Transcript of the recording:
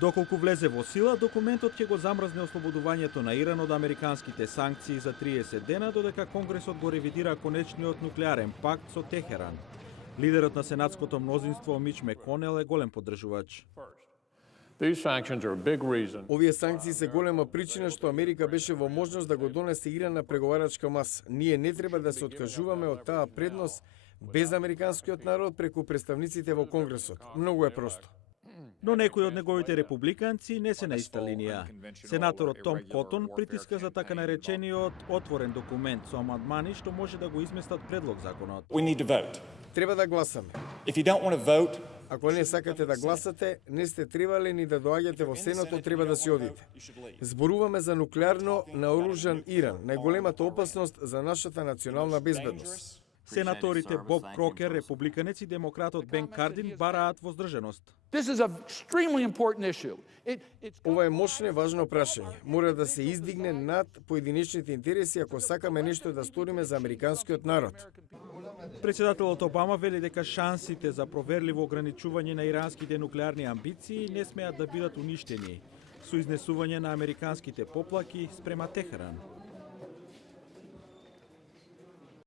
Доколку влезе во сила, документот ќе го замрзне ослободувањето на Иран од американските санкции за 30 дена, додека Конгресот го ревидира конечниот нуклеарен пакт со Техеран. Лидерот на сенатското мнозинство Мич Меконел е голем поддржувач. Овие санкции се голема причина што Америка беше во можност да го донесе Иран на преговарачка маса. Ние не треба да се откажуваме од таа предност без американскиот народ преку представниците во Конгресот. Многу е просто. Но некои од неговите републиканци не се на иста линија. Сенаторот Том Котон притиска за така наречениот отворен документ со амандмани што може да го изместат предлог законот. Треба да гласаме. Ако не сакате да гласате, не сте требале ни да доаѓате во Сенатот, треба да си одите. Зборуваме за нуклеарно наоружан Иран, најголемата опасност за нашата национална безбедност. Сенаторите Боб Крокер, републиканец и демократот Бен Кардин бараат воздржаност. Ова е мощно и важно прашање. Мора да се издигне над поединечните интереси ако сакаме нешто да сториме за американскиот народ. Председателот Обама вели дека шансите за проверливо ограничување на иранските нуклеарни амбиции не смеат да бидат уништени со изнесување на американските поплаки спрема Техеран.